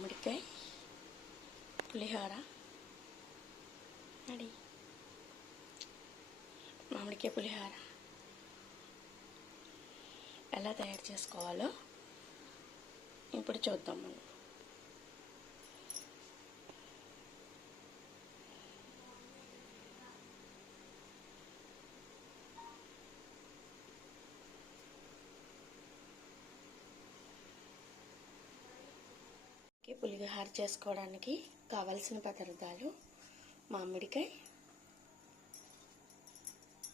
మామిడికాయ పులిహోర అడి మామిడికాయ పులిహోర ఎలా తయారు చేసుకోవాలో ఇప్పుడు చూద్దాం మనం పులిహార చేసుకోవడానికి కావలసిన పదార్థాలు మామిడికాయ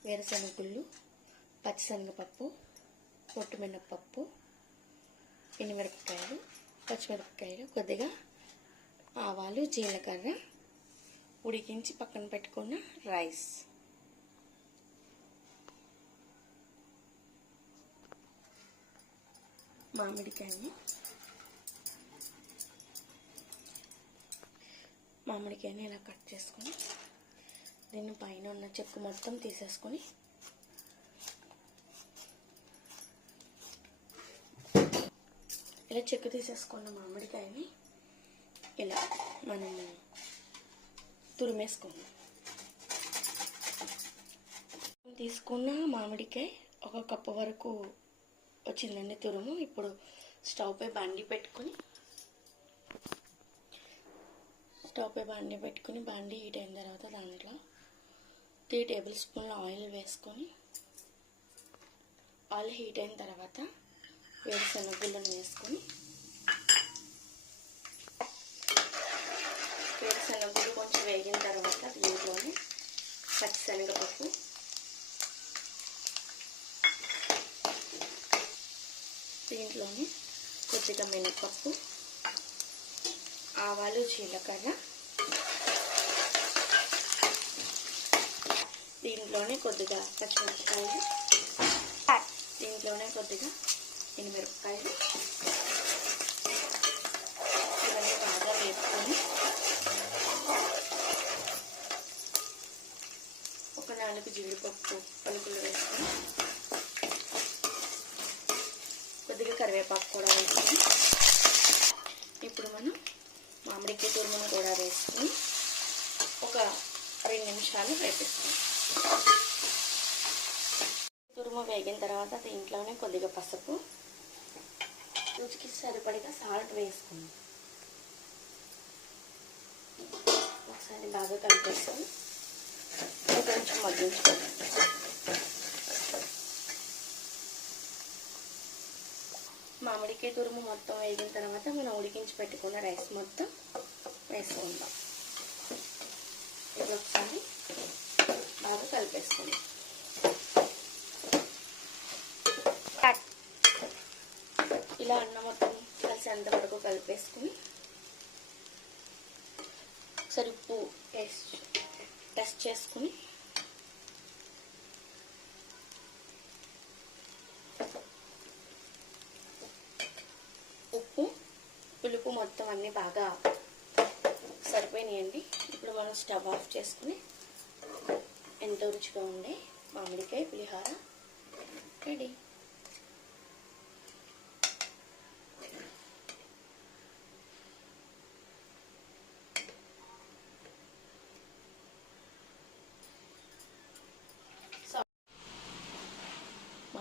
వేరుశనగుళ్ళు పచ్చిశనగపప్పు పొట్టు మినప్పప్పు పచ్చిమిరపకాయలు కొద్దిగా ఆవాలు జీలకర్ర ఉడికించి పక్కన పెట్టుకున్న రైస్. మామిడికాయని మామిడికాయని ఇలా కట్ చేసుకొని దీన్ని పైన ఉన్న చెక్కు మొత్తం తీసేసుకొని ఇలా చెక్కు తీసేసుకున్న మామిడికాయని ఇలా మనం తురిమేసుకుందాం. తీసుకున్న మామిడికాయ ఒక కప్పు వరకు వచ్చిందండి తురుము. ఇప్పుడు స్టవ్ పై బండి పెట్టుకొని స్టవ్ పై బండి పెట్టుకుని బండి హీట్ అయిన తర్వాత దాంట్లో త్రీ టేబుల్ స్పూన్ల ఆయిల్ వేసుకొని ఆయిల్ హీట్ అయిన తర్వాత వేరుశనగుళ్ళను వేసుకొని వేరుశనగుళ్ళు కొంచెం వేగిన తర్వాత దీంట్లోనే పచ్చిశనగపప్పు దీంట్లోనే కొద్దిగా మినపప్పు ఆవాలు జీలకర్ర. దీంట్లోనే కొద్దిగా పచ్చిమిరపకాయలు. దీంట్లోనే కొద్దిగా ఎనిమిరపకాయలు. ఇవన్నీ బాగా వేసుకొని ఒక నాలుగు జీడిపప్పు పలుకులు వేసుకొని కొద్దిగా కరివేపాకు కూడా వేసుకొని ఇప్పుడు మనం మామిడికాయ తురుమును కూడా వేసుకొని ఒక రెండు నిమిషాలు వేపిస్తాం తురుము వేగిన తర్వాత దీంట్లోనే కొద్దిగా పసుపు. రుచికి సరిపడిగా సాల్ట్ వేసుకుందాం. ఒకసారి బాగా కలిపేస్తాం. కొంచెం మగ్గించుకోండి మామిడికాయ తురుము మొత్తం వేగిన తర్వాత మనం ఉడికించి పెట్టుకున్న రైస్ మొత్తం వేసుకుందాం. ఇది ఒకసారి బాగా కలిపేసుకుందాం. ఇలా అన్నం మొత్తం కలిసి అంతవరకు కలిపేసుకుని ఒకసారి ఉప్పు టేస్ట్ టెస్ట్ చేసుకుని ఉప్పు పులుపు మొత్తం అన్నీ బాగా సరిపోయినాయండి. ఇప్పుడు మనం స్టవ్ ఆఫ్ చేసుకుని ఎంతో రుచిగా ఉండే మామిడికాయ పులిహోర రెడీ.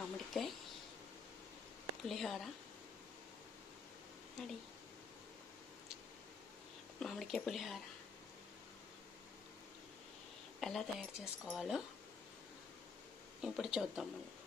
మామిడికాయ పులిహోర. రెడీ. మామిడికాయ పులిహోర. ఎలా తయారు చేసుకోవాలో ఇప్పుడు చూద్దాం మనం.